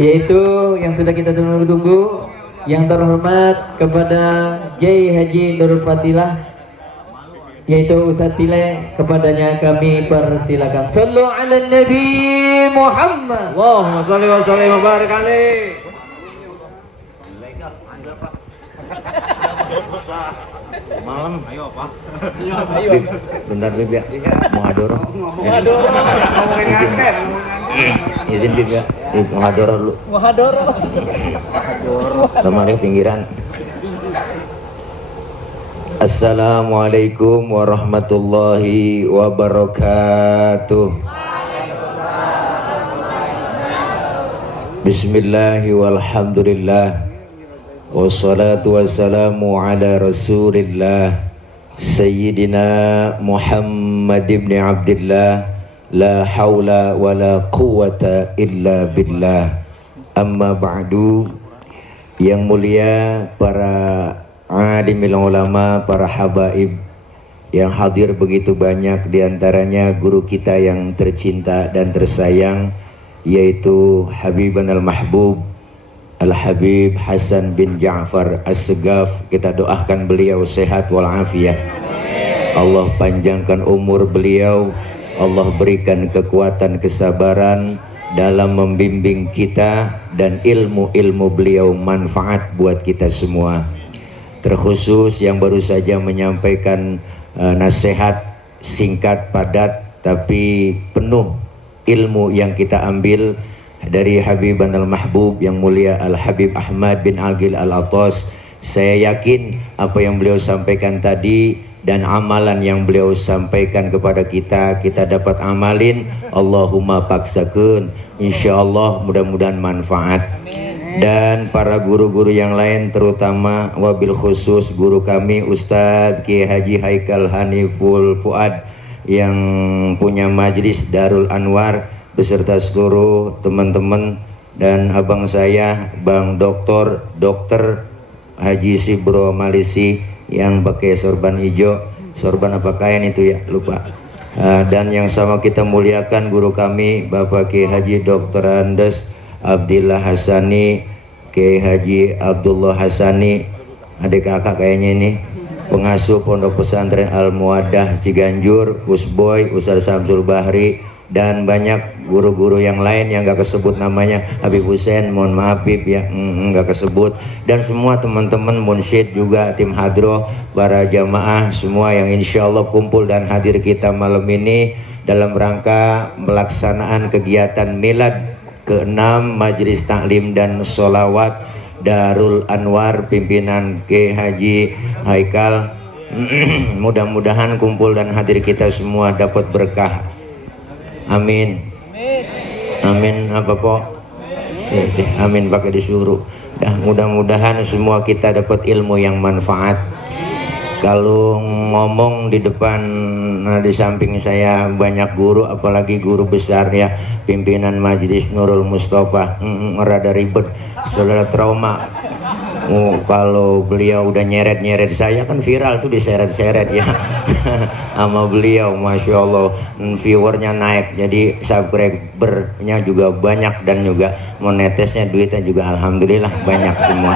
yaitu yang sudah kita tunggu-tunggu, yang terhormat kepada Kiai Haji Nurul Fatilah, yaitu Ustaz Tile. Kepadanya kami persilakan. Sallu ala Nabi Muhammad. Allahumma sholli wa sallim wa barik alaihi. Malam. Ayo, Pak. Ayo. Bentar, Bib ya. Muhadoro. Muhadoro. Izin Bib ya. Muhadoro dulu. Muhadoro. Lemari pinggiran. Assalamualaikum warahmatullahi wabarakatuh. Bismillahi walhamdulillah. Wassalatu wassalamu ala rasulillah Sayyidina Muhammad ibn Abdillah. La hawla wa la quwata illa billah. Amma ba'du. Yang mulia para alimil ulama, para habaib yang hadir begitu banyak, diantaranya guru kita yang tercinta dan tersayang, yaitu Habiban al-Mahbub Al-Habib Hasan bin Ja'far As-Segaf. Kita doakan beliau sehat walafiat. Allah panjangkan umur beliau, Allah berikan kekuatan kesabaran dalam membimbing kita, dan ilmu-ilmu beliau manfaat buat kita semua. Terkhusus yang baru saja menyampaikan nasihat singkat padat tapi penuh ilmu yang kita ambil dari Habiban al-Mahbub yang mulia Al-Habib Ahmad bin Aqil Al-Atas. Saya yakin apa yang beliau sampaikan tadi dan amalan yang beliau sampaikan kepada kita, kita dapat amalin. Allahumma paksakeun, insyaallah mudah-mudahan manfaat. Dan para guru-guru yang lain, terutama wabil khusus guru kami Ustadz Kiai Haji Haikal Haniful Fuad yang punya majlis Darul Anwar beserta seluruh teman-teman, dan abang saya Bang Dokter Haji Sibro Malisi yang pakai sorban hijau, sorban apa kain itu ya, lupa. Dan yang sama kita muliakan guru kami Bapak Kiai Haji Dr. Andes Abdillah Hasani, Kiai Haji Abdullah Hasani, adik kakak kayaknya ini, pengasuh Pondok Pesantren Al-Muwaddah Ciganjur, Usboy, Ustaz Samsul Bahri, dan banyak guru-guru yang lain yang gak kesebut namanya. Habib Hussein, mohon maaf Habib ya, gak kesebut. Dan semua teman-teman munsyid juga, tim hadroh, para jamaah semua yang insya Allah kumpul dan hadir kita malam ini dalam rangka melaksanaan kegiatan milad ke-6 Majelis Taklim dan Sholawat Darul Anwar pimpinan Kiai Haji Haikal. Mudah-mudahan kumpul dan hadir kita semua dapat berkah. Amin. Amin apa po? Amin pakai disuruh. Dah, mudah-mudahan semua kita dapat ilmu yang manfaat. Kalau ngomong di depan, di samping saya banyak guru, apalagi guru besar ya, pimpinan Majelis Nurul Mustafa, rada ribet, saudara trauma. Kalau beliau udah nyeret-nyeret saya, kan viral tuh, diseret-seret ya sama beliau, Masya Allah, viewernya naik, jadi subscribernya juga banyak, dan juga monetesnya, duitnya juga alhamdulillah banyak semua.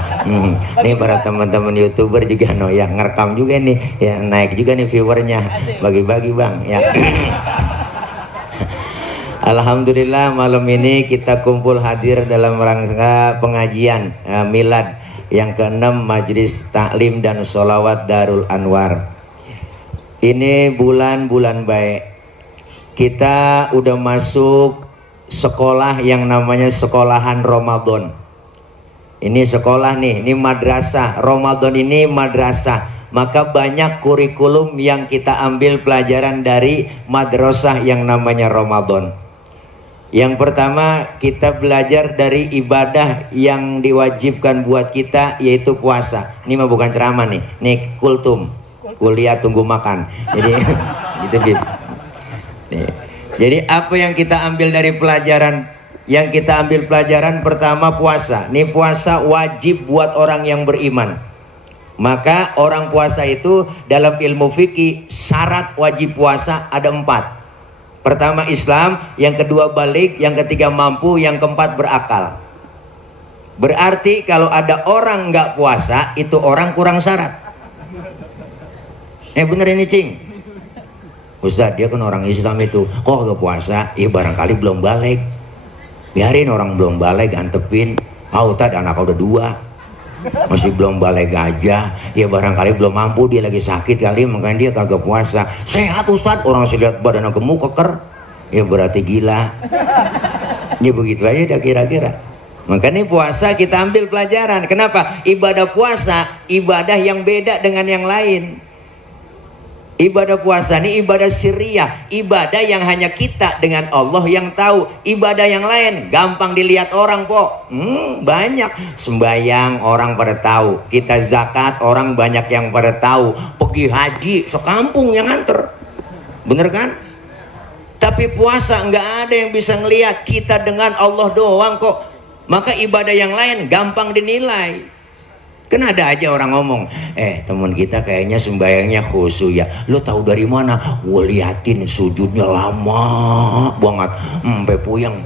Ini para teman-teman YouTuber juga ya ngerekam juga nih ya, naik juga nih viewernya, bagi-bagi bang ya. Alhamdulillah malam ini kita kumpul hadir dalam rangka pengajian milad yang ke-6 Majelis Taklim dan Sholawat Darul Anwar. Ini bulan-bulan baik. Kita udah masuk sekolah yang namanya sekolahan Ramadan. Ini sekolah nih, ini madrasah. Ramadan ini madrasah. Maka banyak kurikulum yang kita ambil pelajaran dari madrasah yang namanya Ramadan. Yang pertama, kita belajar dari ibadah yang diwajibkan buat kita, yaitu puasa. Ini mah bukan ceramah nih, ini kultum, kuliah tunggu makan. Jadi gitu gitu. Jadi apa yang kita ambil dari pelajaran? Yang kita ambil pelajaran pertama puasa. Ini puasa wajib buat orang yang beriman. Maka orang puasa itu dalam ilmu fikih syarat wajib puasa ada 4. Pertama Islam, yang kedua balik, yang ketiga mampu, yang keempat berakal. Berarti kalau ada orang nggak puasa, itu orang kurang syarat. Bener ini cing. Ustaz, dia kan orang Islam itu, kok nggak puasa? Ya barangkali belum balik. Biarin orang belum balik, antepin. Ustaz, anak udah 2, masih belum balik aja. Ya barangkali belum mampu, dia lagi sakit kali, makanya dia kagak puasa. Sehat Ustaz, orang saya lihat badannya gemuk, keker. Ya berarti gila. Ya begitu aja dah kira-kira. Makanya puasa kita ambil pelajaran. Kenapa? Ibadah puasa, ibadah yang beda dengan yang lain. Ibadah puasa ini ibadah sirriyah, ibadah yang hanya kita dengan Allah yang tahu. Ibadah yang lain gampang dilihat orang po. Banyak. Sembayang orang pada tahu, kita zakat orang banyak yang pada tahu, pergi haji sekampung yang nganter, bener kan? Tapi puasa nggak ada yang bisa ngelihat, kita dengan Allah doang kok. Maka ibadah yang lain gampang dinilai. Kan ada aja orang ngomong, teman kita kayaknya sembayangnya khusyuk ya. Lo tahu dari mana? Gue liatin sujudnya lama banget, sampai puyeng.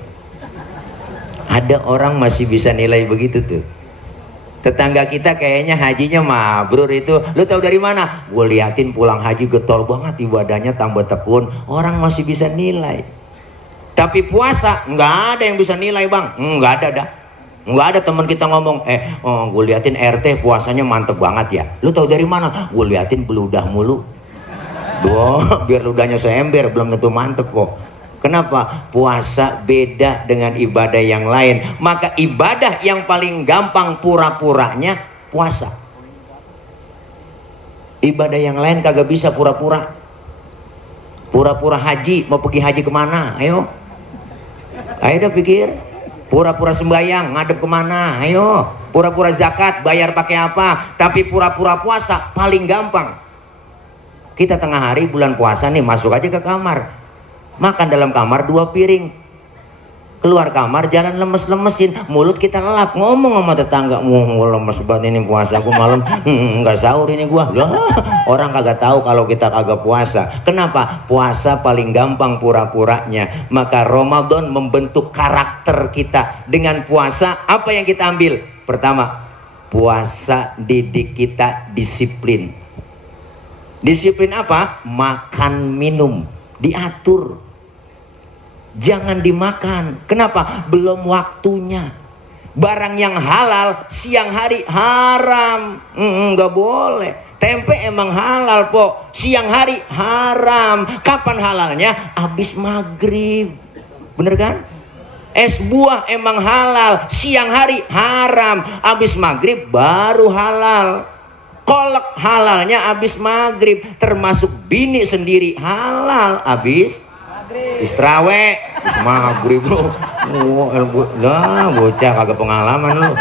Ada orang masih bisa nilai begitu tuh. Tetangga kita kayaknya hajinya mabrur itu. Lo tahu dari mana? Gue liatin pulang haji getol banget, ibadahnya tambah tekun. Orang masih bisa nilai. Tapi puasa nggak ada yang bisa nilai bang, nggak ada dah. Nggak ada teman kita ngomong, gue liatin RT puasanya mantep banget ya. Lu tahu dari mana? Gue liatin beludah mulu. Biar ludahnya seember, belum tentu mantep kok. Kenapa? Puasa beda dengan ibadah yang lain. Maka ibadah yang paling gampang pura-puranya puasa. Ibadah yang lain kagak bisa pura-pura. Pura-pura haji, mau pergi haji kemana? Ayo dah pikir. Pura-pura sembahyang, ngadep kemana? Ayo. Pura-pura zakat, bayar pakai apa? Tapi pura-pura puasa paling gampang. Kita tengah hari bulan puasa nih, masuk aja ke kamar, makan dalam kamar 2 piring. Keluar kamar jalan lemes-lemesin, mulut kita lelap, ngomong sama tetangga, lemes banget ini puasa aku malam, nggak sahur ini gua. Orang kagak tahu kalau kita kagak puasa. Kenapa? Puasa paling gampang pura-puranya. Maka Ramadan membentuk karakter kita. Dengan puasa apa yang kita ambil? Pertama, puasa didik kita disiplin. Disiplin apa? Makan minum diatur. Jangan dimakan. Kenapa? Belum waktunya. Barang yang halal siang hari haram, nggak boleh. Tempe emang halal po, siang hari haram. Kapan halalnya? Habis maghrib, bener kan? Es buah emang halal, siang hari haram, habis maghrib baru halal. Kolak halalnya habis maghrib, termasuk bini sendiri halal habis istrawek, maghrib lu. Lah bocah kagak pengalaman lu.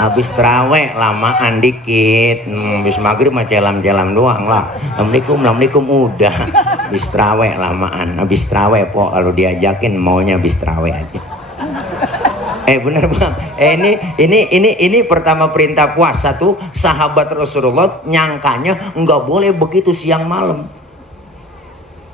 Habis traweh lamaan dikit, habis maghrib mah celam-celam doang lah. Assalamualaikum udah. Habis traweh lamaan, habis traweh po kalau diajakin maunya habis traweh aja. Bener bang. Ini pertama perintah puasa tuh, sahabat Rasulullah nyangkanya nggak boleh begitu siang malam.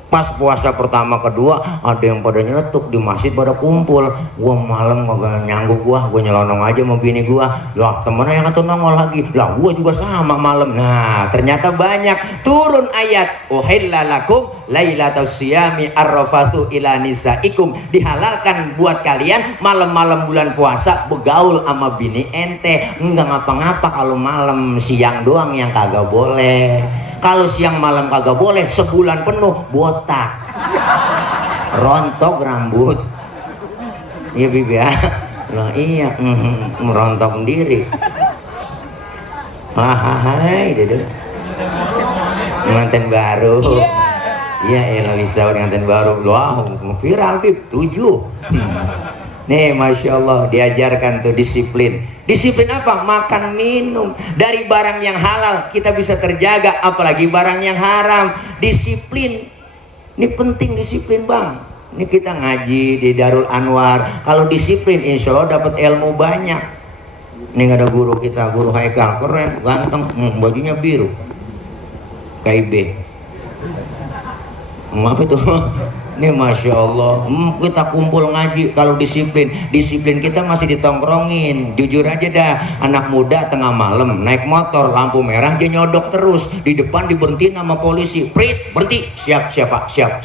Pas puasa pertama kedua ada yang pada nyeletuk di masjid, pada kumpul. Gua malam kagak nyanggup, gua nyelonong aja sama bini gua. Lah temennya yang atau nongol lagi. Lah gua juga sama malam. Nah ternyata banyak. Turun ayat uhilla lakum lailatus siyami arrafatu ila nisaikum. Dihalalkan buat kalian malam-malam bulan puasa begaul sama bini ente. Enggak ngapa-ngapa kalau malam, siang doang yang kagak boleh. Kalau siang malam kagak boleh, sebulan penuh botak, rontok rambut. Iya bibi ya. Nah, iya, merontok sendiri. Hai dede. Pengantin baru. Iya, elah bisa pengantin baru. Wah, viral bib 7. Nih, masya Allah, diajarkan tuh disiplin. Disiplin apa? Makan minum. Dari barang yang halal kita bisa terjaga, apalagi barang yang haram. Disiplin. Ini penting disiplin bang. Ini kita ngaji di Darul Anwar. Kalau disiplin, insya Allah dapat ilmu banyak. Ini ada guru kita, guru Haikal, keren, ganteng, bajunya biru, KIB. Apa itu? Ini Masya Allah, kita kumpul ngaji kalau disiplin kita masih ditongkrongin. Jujur aja dah, anak muda tengah malam naik motor lampu merah dia nyodok terus, di depan diberhentiin sama polisi, prit berhenti, siap siapa, siap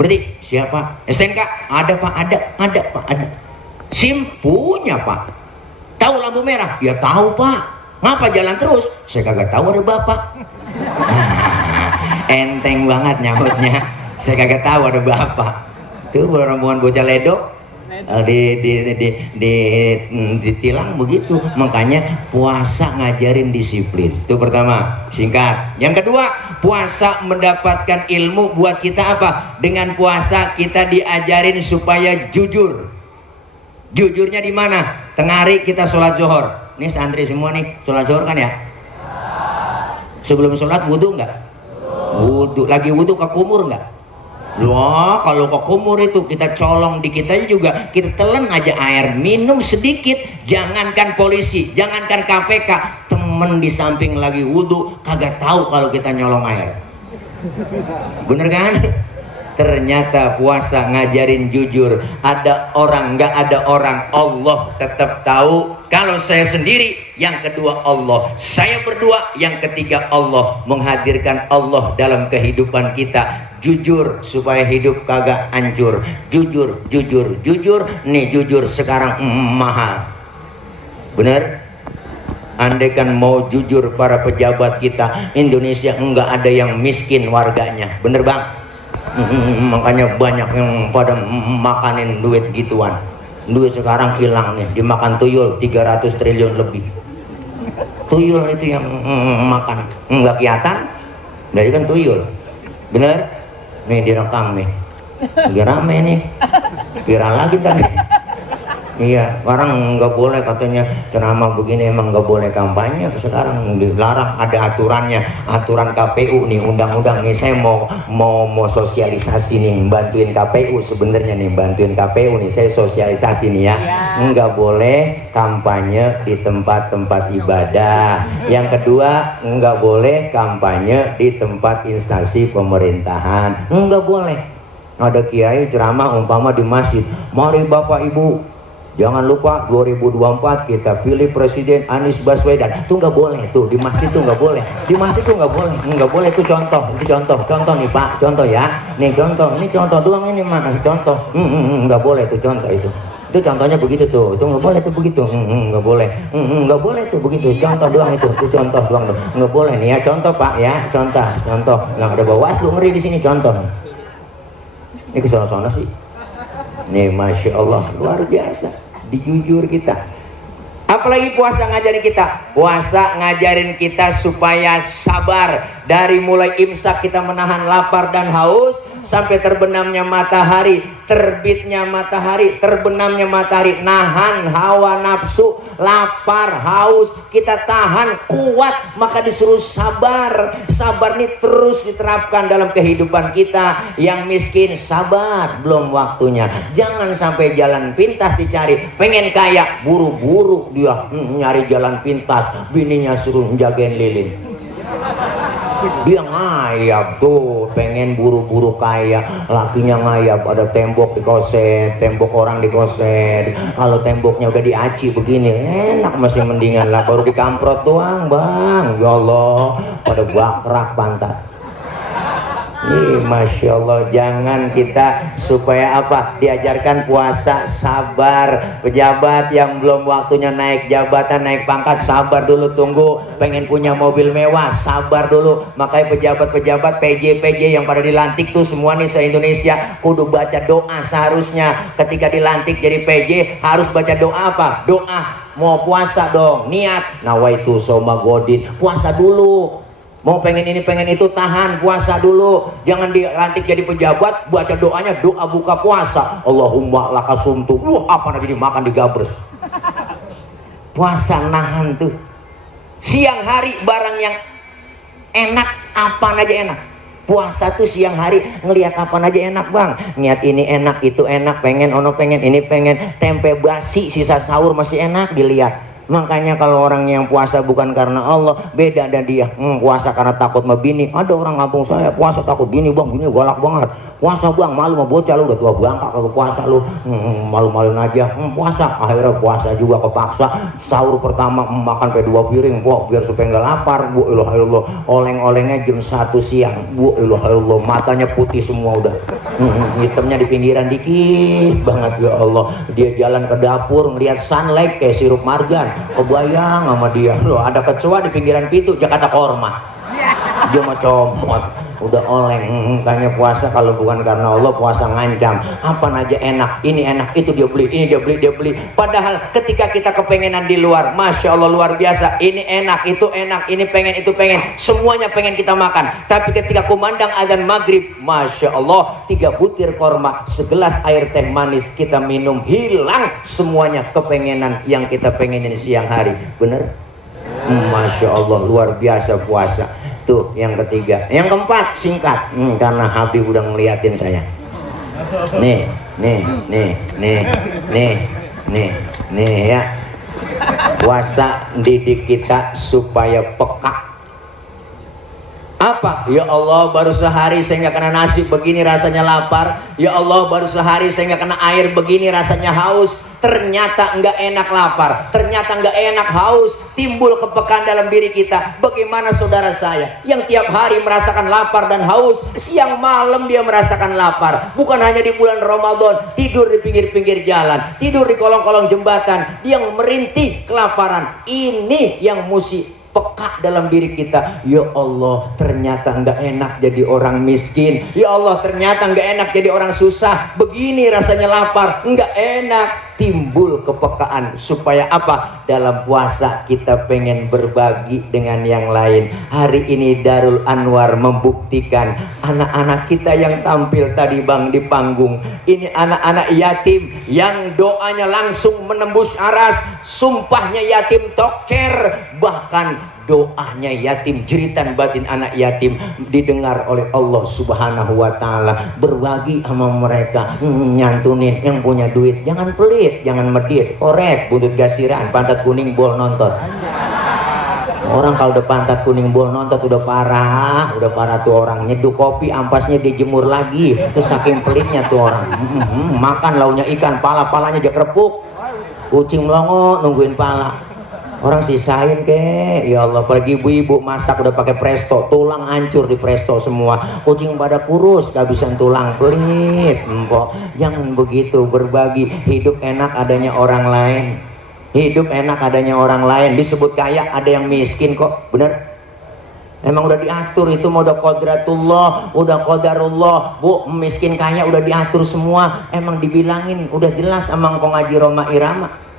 berhenti, siapa, STNK ada pak, ada pak, ada. SIM punya pak. Tahu lampu merah? Ya tahu pak. Ngapa jalan terus? Saya kagak tahu ada bapak. Enteng banget nyautnya. Saya kagak tahu ada bapak. Tuh rombongan bocah ledok ditilang begitu. Makanya puasa ngajarin disiplin. Itu pertama, singkat. Yang kedua, puasa mendapatkan ilmu buat kita apa? Dengan puasa kita diajarin supaya jujur. Jujurnya di mana? Tengah hari kita sholat zuhur. Ini santri semua nih sholat zuhur kan ya? Sebelum sholat wudu nggak? Wudu. Lagi wudu ke kumur nggak? Wah, kalau ke kumur itu kita colong dikit aja juga, kita telan aja air, minum sedikit. Jangankan polisi, jangankan KPK, temen di samping lagi wudu kagak tahu kalau kita nyolong air. Bener kan? Ternyata puasa ngajarin jujur. Ada orang, nggak ada orang, Allah tetap tahu. Kalau saya sendiri, yang kedua Allah. Saya berdua, yang ketiga Allah. Menghadirkan Allah dalam kehidupan kita. Jujur supaya hidup kagak hancur. Jujur. Nih jujur sekarang mahal. Bener? Andaikan mau jujur para pejabat kita, Indonesia enggak ada yang miskin warganya. Bener bang? Makanya banyak yang pada makanin duit gituan. Duit sekarang hilang nih, dimakan tuyul 300 triliun lebih. Tuyul itu yang makan, nggak kelihatan, dari kan tuyul. Bener? Nih direkam nih, lagi rame nih, viral lagi tadi. Iya, orang nggak boleh katanya ceramah begini, emang nggak boleh kampanye. Sekarang dilarang, ada aturannya, aturan KPU nih, undang-undang nih. Saya mau sosialisasi nih, bantuin KPU sebenarnya nih, bantuin KPU nih. Saya sosialisasi nih ya, nggak boleh kampanye di tempat-tempat ibadah. Yang kedua, nggak boleh kampanye di tempat instansi pemerintahan, nggak boleh. Ada kiai ceramah umpama di masjid, mari bapak ibu, jangan lupa 2024 kita pilih Presiden Anies Baswedan. Itu nggak boleh tuh di masjid, tuh nggak boleh. Di masjid tuh nggak boleh. Itu contoh nih Pak, contoh ya. Nih contoh, ini contoh doang ini mah, contoh. Nggak boleh tuh contoh itu. Itu contohnya begitu tuh. Itu nggak boleh tuh begitu. Nggak boleh. Nggak boleh tuh begitu. Contoh doang itu. Itu contoh doang. Nggak boleh nih ya, contoh Pak ya, contoh. Nah ada Bawaslu ngeri di sini contoh. Ini kesana-sana sih. Nih Masya Allah, luar biasa dijujur kita. Apalagi puasa ngajarin kita. Puasa ngajarin kita supaya sabar. Dari mulai imsak kita menahan lapar dan haus, sampai terbenamnya matahari, terbitnya matahari, terbenamnya matahari. Nahan hawa nafsu, lapar, haus, kita tahan, kuat. Maka disuruh sabar. Sabar ini terus diterapkan dalam kehidupan kita. Yang miskin sabar, belum waktunya. Jangan sampai jalan pintas dicari. Pengen kaya, buru-buru dia nyari jalan pintas. Bininya suruh jagain lilin, dia ngayap tuh, pengen buru-buru kaya. Lakinya ngayap, ada tembok dikoset, tembok orang dikoset. Kalau temboknya udah diaci begini, enak, masih mendingan lah. Baru dikamprot doang bang, ya Allah, pada bakrak pantat. Masya Allah, jangan kita supaya apa? Diajarkan puasa, sabar. Pejabat yang belum waktunya naik jabatan, naik pangkat, sabar dulu, tunggu. Pengen punya mobil mewah, sabar dulu. Makanya pejabat-pejabat PJ yang pada dilantik tuh semua nih se-Indonesia kudu baca doa seharusnya. Ketika dilantik jadi PJ harus baca doa apa? Doa mau puasa dong, niat nawaitu soma godin, puasa dulu. Mau pengen ini pengen itu, tahan, puasa dulu. Jangan dilantik jadi pejabat baca doanya doa buka puasa, Allahumma lakasumtu. Apa nanti dimakan digabres. Puasa nahan tuh. Siang hari barang yang enak apa aja enak. Puasa tuh siang hari ngelihat apa aja enak bang. Niat ini enak, itu enak, pengen ono pengen ini pengen. Tempe basi sisa sahur masih enak dilihat. Makanya kalau orang yang puasa bukan karena Allah, beda dan dia puasa karena takut sama bini. Ada orang kampung saya puasa takut bini bang, bini galak banget. puasa bang, malu mah bocah lu udah tua bangka kagak puasa lu, malu-maluin aja, puasa. Akhirnya puasa juga kepaksa. Sahur pertama makan sampai 2 piring, biar supaya nggak lapar. Bu ilah ilah, oleng-olengnya jam 1 siang. Bu ilah ilah, matanya putih semua udah, hitamnya di pinggiran dikit banget. Ya Allah, dia jalan ke dapur ngelihat sunlight kayak sirup margan, kebayang sama dia loh, ada kecoa di pinggiran pintu Jakarta Korma. Dia mah comot, udah oleng. Kayaknya puasa kalau bukan karena Allah, puasa ngancam. Apa aja enak, ini enak, itu dia beli, ini dia beli, dia beli. Padahal ketika kita kepengenan di luar, masya Allah luar biasa. Ini enak, itu enak, ini pengen, itu pengen, semuanya pengen kita makan. Tapi ketika kumandang azan maghrib, masya Allah, 3 butir korma, segelas air teh manis kita minum, hilang semuanya kepengenan yang kita pengenin siang hari. Bener? Masya Allah luar biasa puasa. Tuh yang ketiga. Yang keempat singkat, karena Habib udah ngeliatin saya. Nih ya. Puasa didik kita supaya peka. Apa? Ya Allah, baru sehari saya nggak kena nasi begini rasanya lapar. Ya Allah, baru sehari saya nggak kena air begini rasanya haus. Ternyata nggak enak lapar, ternyata nggak enak haus. Timbul kepekaan dalam diri kita. Bagaimana saudara saya yang tiap hari merasakan lapar dan haus, siang malam dia merasakan lapar. Bukan hanya di bulan Ramadan, tidur di pinggir-pinggir jalan, tidur di kolong-kolong jembatan, dia merintih kelaparan. Ini yang mesti peka dalam diri kita. Ya Allah, ternyata nggak enak jadi orang miskin. Ya Allah, ternyata nggak enak jadi orang susah. Begini rasanya lapar, nggak enak. Timbul kepekaan supaya apa? Dalam puasa kita pengen berbagi dengan yang lain. Hari ini Darul Anwar membuktikan anak-anak kita yang tampil tadi bang di panggung. Ini anak-anak yatim yang doanya langsung menembus aras, sumpahnya yatim tokcer, bahkan doanya yatim, jeritan batin anak yatim didengar oleh Allah Subhanahu wa Ta'ala. Berbagi sama mereka, nyantunin yang punya duit, jangan pelit, jangan medit, koret, buntut gasiran, pantat kuning bol nontot. Orang kalau udah pantat kuning bol nontot udah parah tuh orang. Nyeduh kopi ampasnya dijemur lagi, terus saking pelitnya tuh orang. Makan launya ikan, palanya aja kerepuk, kucing melongo nungguin pala. Orang sisain ke, ya Allah, pergi ibu-ibu masak udah pakai presto, tulang hancur di presto semua, kucing pada kurus, kehabisan tulang, pelit, empok. Jangan begitu, berbagi. Hidup enak adanya orang lain, hidup enak adanya orang lain. Disebut kaya, ada yang miskin kok, bener? Emang udah diatur itu, mau udah qadratullah, udah qadarullah. Bu, miskin kaya udah diatur semua. Emang dibilangin, udah jelas sama Engkong Haji Roma Irama.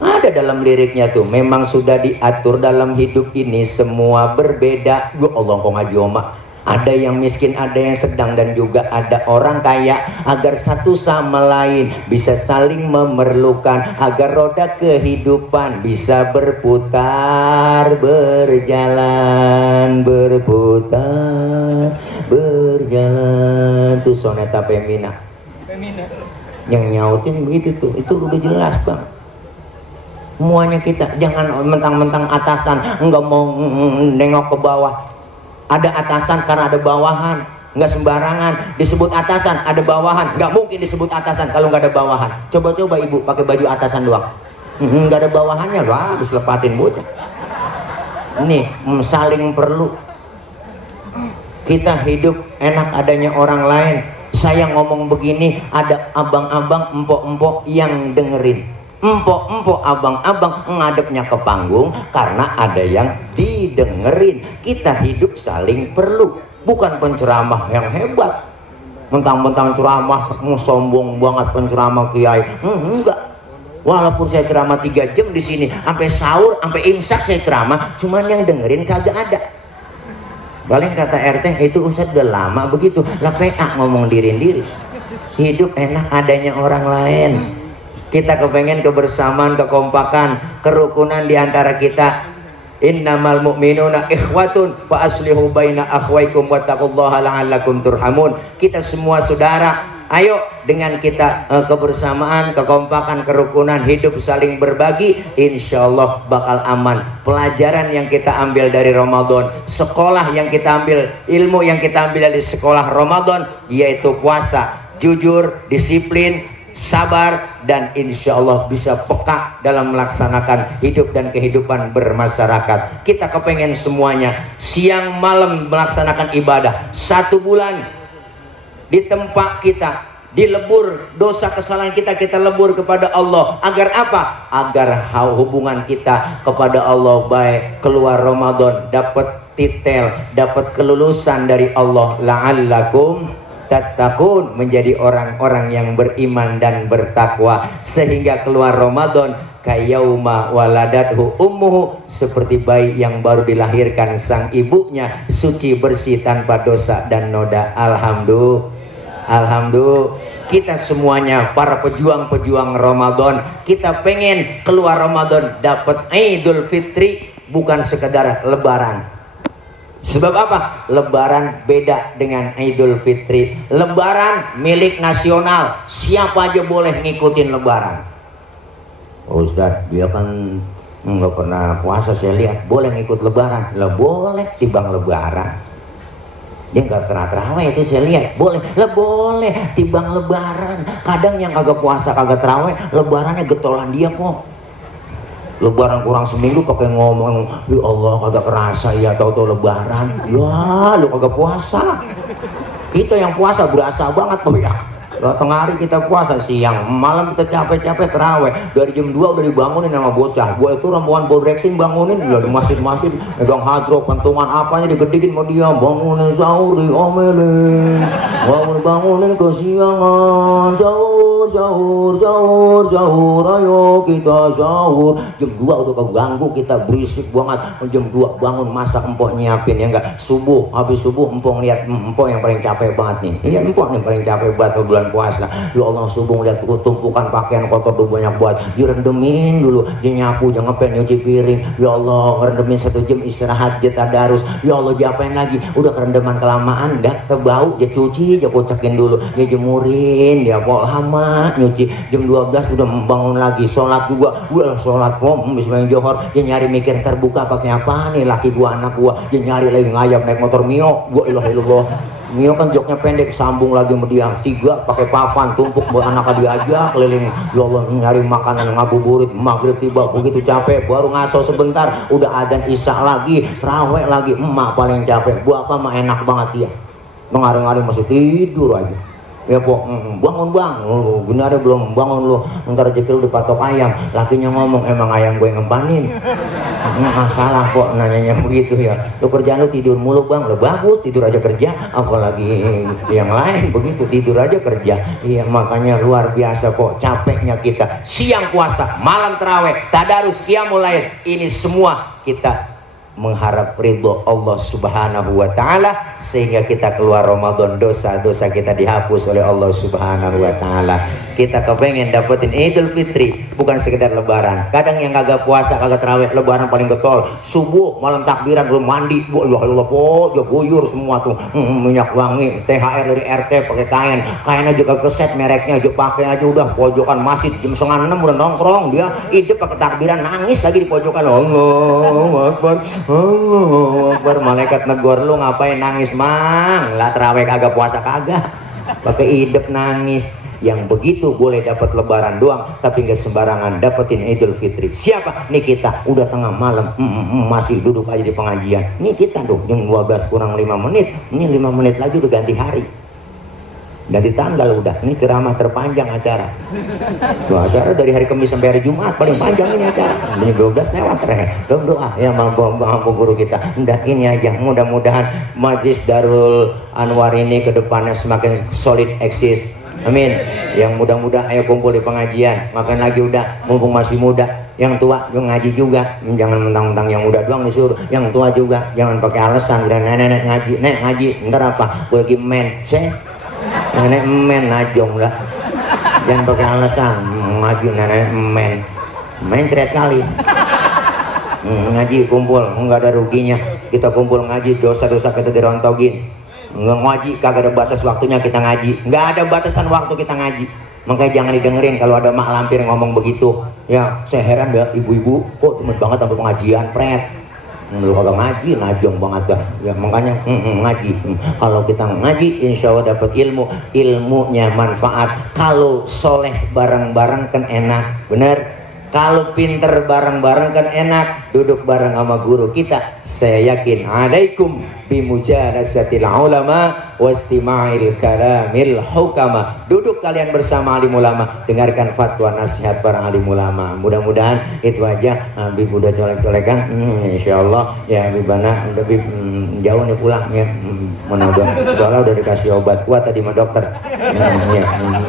Ada dalam liriknya tuh, memang sudah diatur dalam hidup ini semua berbeda. Ya Allah, Engkong Haji Roma. Ada yang miskin, ada yang sedang, dan juga ada orang kaya, agar satu sama lain bisa saling memerlukan, agar roda kehidupan bisa berputar, berjalan, berputar, berjalan. Tuh soneta Femina yang nyautin begitu tuh, itu udah jelas bang. Semuanya kita jangan mentang-mentang atasan nggak mau nengok ke bawah. Ada atasan karena ada bawahan, nggak sembarangan disebut atasan. Ada bawahan, nggak mungkin disebut atasan kalau nggak ada bawahan. Coba-coba ibu pakai baju atasan doang, nggak ada bawahannya, wah habis lepatin bocah. Nih saling perlu. Kita hidup enak adanya orang lain. Saya ngomong begini, ada abang-abang, empok-empok yang dengerin. Empok-empok, abang-abang ngadepnya ke panggung karena ada yang didengerin. Kita hidup saling perlu, bukan penceramah yang hebat. Mentang-mentang ceramah sombong banget penceramah kiai. Enggak. Walaupun saya ceramah 3 jam di sini, sampai sahur, sampai imsak saya ceramah, cuman yang dengerin kagak ada. Paling kata RT itu Ustadz udah lama begitu. Lah PA ngomong diri-diri. Hidup enak adanya orang lain. Kita kepengen kebersamaan, kekompakan, kerukunan di antara kita. Innamal mu'minuna ikhwatun fa aslihu baina akhwaikum wattaqullaha la'allakum turhamun. Kita semua saudara. Ayo dengan kita kebersamaan, kekompakan, kerukunan, hidup saling berbagi, insya Allah bakal aman. Pelajaran yang kita ambil dari Ramadan, sekolah yang kita ambil, ilmu yang kita ambil dari sekolah Ramadan, yaitu puasa, jujur, disiplin, sabar, dan insya Allah bisa peka dalam melaksanakan hidup dan kehidupan bermasyarakat. Kita kepengen semuanya siang malam melaksanakan ibadah 1 bulan di tempat kita, dilebur dosa kesalahan kita, kita lebur kepada Allah. Agar apa? Agar hubungan kita kepada Allah baik, keluar Ramadan dapat titel, dapat kelulusan dari Allah, la'allakum tattaqun, menjadi orang-orang yang beriman dan bertakwa, sehingga keluar Ramadan kayauma waladathu ummuhu, seperti bayi yang baru dilahirkan sang ibunya, suci bersih tanpa dosa dan noda. Alhamdulillah, kita semuanya para pejuang-pejuang Ramadan, kita pengen keluar Ramadan dapat Idul Fitri, bukan sekedar lebaran. Sebab apa? Lebaran beda dengan Idul Fitri. Lebaran milik nasional, siapa aja boleh ngikutin lebaran. Ustadz, dia kan nggak pernah puasa, saya lihat boleh ngikut lebaran. Lah boleh, timbang lebaran. Dia nggak terawih itu saya lihat, boleh lah, boleh timbang lebaran. Kadang yang kagak puasa kagak terawih, lebarannya getolan dia kok. Lebaran kurang seminggu pakai ngomong, ya Allah kagak kerasa ya, tahu-tahu lebaran. Ya lu kagak puasa. Kita yang puasa berasa banget tuh ya. Tengah hari kita puasa, siang malam kita capek-capek terawih, dari jam 2 udah dibangunin sama bocah. Gua itu rombongan bodreksin bangunin, udah di masjid-masjid megang hadroh, pentungan apanya digedikin mau dia, bangunin sahur diomelin, bangunin kesiangan, sahur, ayo kita sahur. Jam 2 udah keganggu, kita berisik banget. Jam 2 bangun masak, empok nyiapin, ya enggak. Subuh, habis subuh empok lihat, empok yang paling capek banget nih. Iya, empok nih paling capek banget bulan puasa. Ya Allah, subuh lihat tumpukan pakaian kotor tuh banyak buat, direndemin dulu, nyapu, ngepel, nyuci piring. Ya Allah, ngerendemin 1 jam, istirahat, dia tadarus. Ya Allah, diapain lagi? Udah kerendeman kelamaan, dah terbau, dia cuci, dia kocekin dulu, dia jemurin, dia kok lama nyuci. Jam 12 udah bangun lagi, sholat juga. Udah sholat, bismillah johor, dia nyari mikir terbuka pakai apa nih laki gua, anak gua. Dia nyari lagi ngayap naik motor Mio. Gua ilah ilallah. Mio kan joknya pendek, sambung lagi sama dia 3 pakai papan, tumpuk buat anak diajak keliling. Ya Allah, nyari makanan ngabuburit. Maghrib tiba, begitu capek baru ngaso sebentar, udah adzan isya lagi, terawih lagi. Emak paling capek, gua apa mah enak banget dia, mengaring-aring masih tidur aja. Ya pok, bangun bang, benar belum bangun lu, ntar rezeki lu dipatok ayam. Lakinya ngomong, emang ayam gue ngempanin. Salah kok nanyanya begitu ya. Lu kerjaan lu tidur mulu bang, lu bagus tidur aja kerja, apalagi yang lain begitu, tidur aja kerja. Iya, makanya luar biasa kok capeknya kita. Siang puasa, malam terawih, tadarus, qiyamul lail, ini semua kita mengharap ridho Allah Subhanahu wa Ta'ala, sehingga kita keluar Ramadan dosa-dosa kita dihapus oleh Allah Subhanahu wa Ta'ala. Kita kepengen dapetin Idul Fitri, bukan sekedar lebaran. Kadang yang kagak puasa, kagak terawih, lebaran paling getol. Subuh malam takbiran belum mandi, Allah po, dia guyur semua tuh, minyak wangi, THR dari RT pakai kain aja kagak keset, mereknya aja pakai aja, udah pojokan masjid jam 5:30 udah nongkrong, dia hidup pakai takbiran, nangis lagi di pojokan. Allahu Akbar, Allahu Akbar. Malaikat negor, lu ngapain nangis mang? Lah terawih kagak, puasa kagak, pakai hidup nangis. Yang begitu boleh dapat lebaran doang, tapi nggak sembarangan dapetin Idul Fitri. Siapa? Nih kita udah tengah malam, masih duduk aja di pengajian. Nih kita dong jam 12 kurang 5 menit, ini 5 menit lagi udah ganti hari, ganti tanggal udah. Ini ceramah terpanjang acara. Tuh, acara dari hari Kamis sampai hari Jumat paling panjang ini acara. Ini 12 lewat doa ya mampu guru kita. Udah ini aja, mudah-mudahan Majlis Darul Anwar ini ke depannya semakin solid eksis. Amin. Yang mudah-mudah ayo kumpul di pengajian, makan lagi udah, mumpung masih muda. Yang tua yang ngaji juga, jangan mentang-mentang yang muda doang disuruh, yang tua juga jangan pakai alasan. Dan nenek ngaji, nek ngaji, ntar apa? Gue lagi men, nenek men najong lah. Jangan pakai alasan ngaji nenek men ceret kali. Ngaji kumpul, nggak ada ruginya. Kita kumpul ngaji, dosa-dosa kita dirontogin. ngaji kagak ada batas waktunya kita ngaji, nggak ada batasan waktu kita ngaji. Makanya jangan didengerin kalau ada mak lampir ngomong begitu. Ya saya heran dah, ibu-ibu kok temen banget sampai pengajian pret. Lu kagak ngaji, najong banget dah. Ya makanya ngaji. Kalau kita ngaji insya Allah dapat ilmu, ilmunya manfaat. Kalau soleh bareng-bareng kan enak, bener. Kalau pinter bareng-bareng kan enak, duduk bareng sama guru kita. Saya yakin alaikum bimujalasatil ulama wastima'il kalamil hukama. Duduk kalian bersama alim ulama, dengarkan fatwa nasihat para alim ulama. Mudah-mudahan itu aja. Habib udah colek-colekan, insyaallah ya Habibana lebih jauh nih pulang ya. Menabung soalnya udah dikasih obat kuat tadi sama dokter. Ya,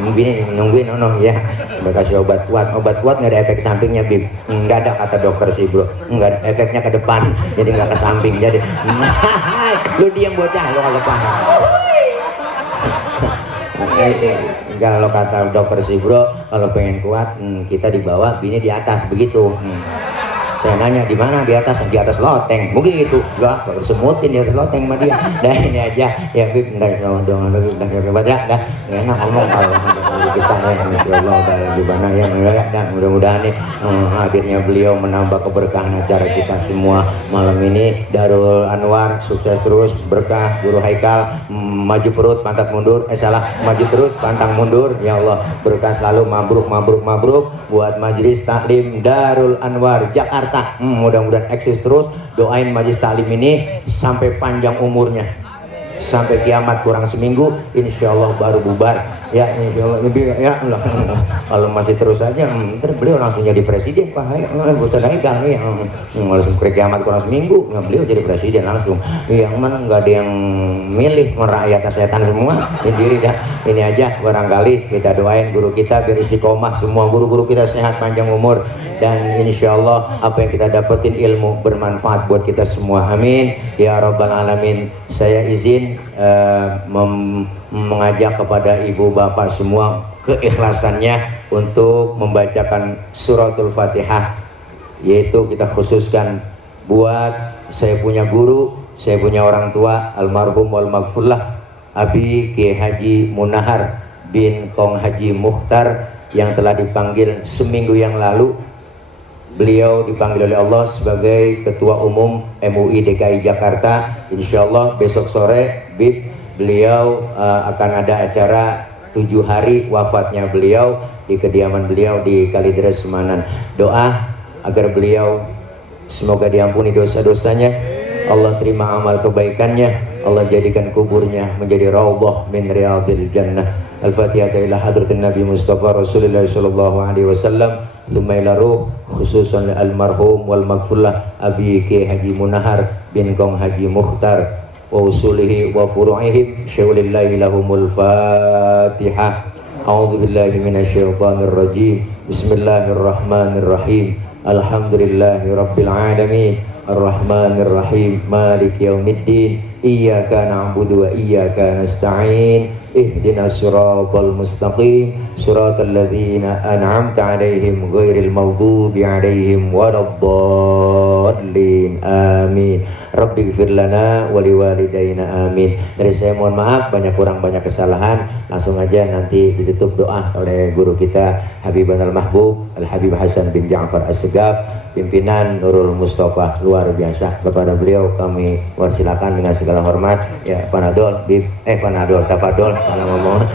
begini nungguin ya. Udah kasih obat kuat nggak ada efek sampingnya Bib. Nggak ada kata dokter sih bro. Nggak ada efeknya ke depan, jadi nggak ke samping. Jadi lu diam bocah, lu kagak paham. Kalau kata dokter sih bro, kalau pengen kuat kita di bawah, bini di atas begitu. Saya nanya di mana di atas loteng, mungkin gitu. Gua semutin di atas loteng sama dia. Dah ini aja ya Bib, enggak dong Bib, dah ya dah. Enak ngomong kalau kita ya insyaallah udah gimana ya dan mudah-mudahan nih hadirnya beliau menambah keberkahan acara kita semua malam ini. Darul Anwar sukses terus, berkah. Guru Haikal maju perut pantat mundur, maju terus pantang mundur ya Allah. Berkah selalu, mabruk buat majelis taklim Darul Anwar Jakarta. Mudah-mudahan eksis terus. Doain majelis taklim ini sampai panjang umurnya, sampai kiamat kurang seminggu insyaallah baru bubar ya, insyaallah lebih ya Allah. Kalau masih terus aja ntar beliau langsung jadi presiden Pak. Bosan lagi kan ya, langsung ke kiamat kurang seminggu ya, beliau jadi presiden langsung. Yang mana nggak ada yang milih, merakyat setan semua sendiri dah. Ini aja barangkali kita doain guru kita biar istiqomah, semua guru-guru kita sehat panjang umur, dan insyaallah apa yang kita dapetin ilmu bermanfaat buat kita semua, amin ya rabbal alamin. Saya izin mengajak kepada ibu bapak semua keikhlasannya untuk membacakan suratul Fatihah, yaitu kita khususkan buat saya punya guru, saya punya orang tua almarhum wal maghfurlah Abi Kiai Haji Munahar bin Kong Haji Mukhtar yang telah dipanggil seminggu yang lalu. Beliau dipanggil oleh Allah sebagai Ketua Umum MUI DKI Jakarta. Insya Allah besok sore Bib, beliau akan ada acara 7 hari wafatnya beliau di kediaman beliau di Kalideres Semanan. Doa agar beliau semoga diampuni dosa-dosanya, Allah terima amal kebaikannya, Allah jadikan kuburnya menjadi raudhah min riyadil jannah. Al-Fatihah ila hadratin Nabi Mustafa Rasulullah sallallahu alaihi wasallam, thumma ila ruh khususan almarhum wal maghfurlah Abi Kiai Haji Munahar bin Kong Haji Mukhtar wa usulihi wa furu'ihim syaulillahi lahumul Fatihah. A'udzu billahi minasyaitonir rajim. Bismillahirrahmanirrahim. Alhamdulillahi rabbil alamin. Ar-Rahmanir Rahim. Maliki yaumiddin. Iyyaka na'budu wa iyyaka nasta'in. Ihdinas siratal mustaqim, siratal ladzina an'amta 'alaihim ghairil maghdubi 'alaihim waladdallin. Amin. Rabbighfir lana wa liwalidayna amin. Dari saya mohon maaf banyak kurang banyak kesalahan. Langsung aja nanti ditutup doa oleh guru kita Habibana al-Mahbub Al-Habib Hasan bin Ja'far As-Segaf, pimpinan Nurul Mustafa. Luar biasa. Kepada beliau kami persilakan dengan segala hormat ya. Panadol Bib Panadol Tapadol salah ngomong.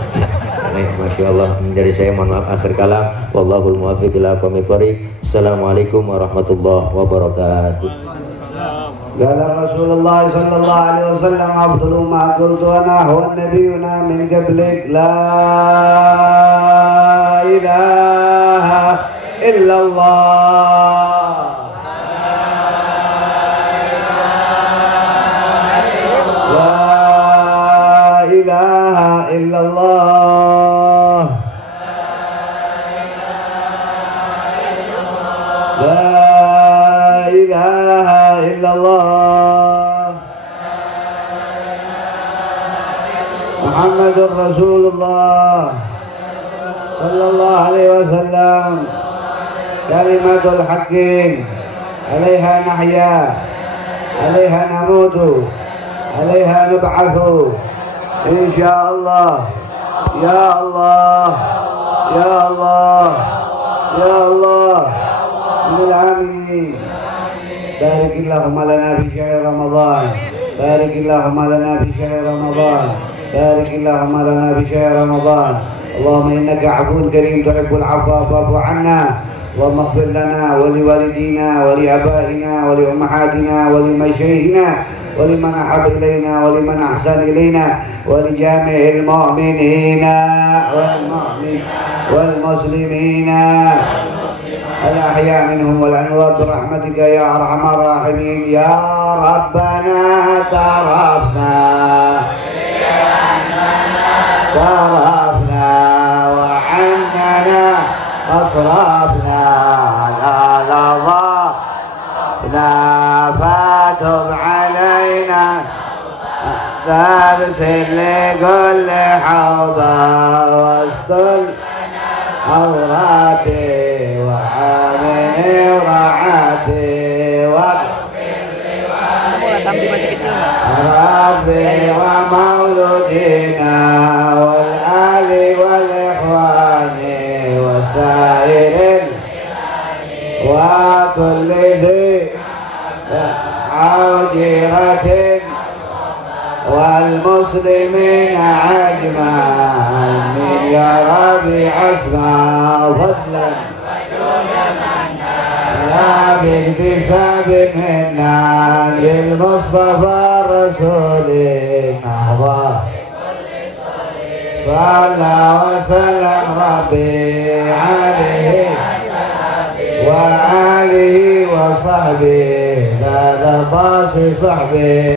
Masya Allah. Dari saya mohon maaf akhir kalam. Wallahul muwaffiq ila aqwamit thoriq. Assalamualaikum warahmatullahi wabarakatuh. قال رسول الله صلى الله عليه وسلم أفضل ما قلت أنا هو النبينا من قبلك لا إله إلا الله لا إله إلا الله لا إله إلا الله محمد رسول الله صلى الله عليه وسلم كلمة الحق عليها نحيا عليها نموت عليها نبعث insyaallah ya Allah ya Allah ya Allah minal aminin Barikillahumma lana fi syahr Ramadan Barikillahumma lana fi syahr Ramadan Barikillahumma lana fi syahr Ramadan Allahumma innaka afuwwun karim tuhibbul afwa fa'fu 'anna اللهم اغفر لنا ولوالدينا ولآبائنا ولأمهاتنا ولمشايخنا ولمن أحب إلينا ولمن أحسن إلينا ولجميع المؤمنين والمسلمين الأحياء منهم والأموات برحمتك يا أرحم الراحمين يا ربنا تعرفنا وعننا أصرفنا لا ضعفنا فتب علينا ترسل لكل حوضة واستر عوراتي وعامل رعاتي ربي ومولودنا والآل والإخوان وسائر وكل ذي عوجرة والمسلمين أجمعين يا ربي حسنا فضلا لا باكتساب منا بالمصطفى رسول نهضة صلى وسلم ربي عليه وآله وصحبه لا طاس صحبه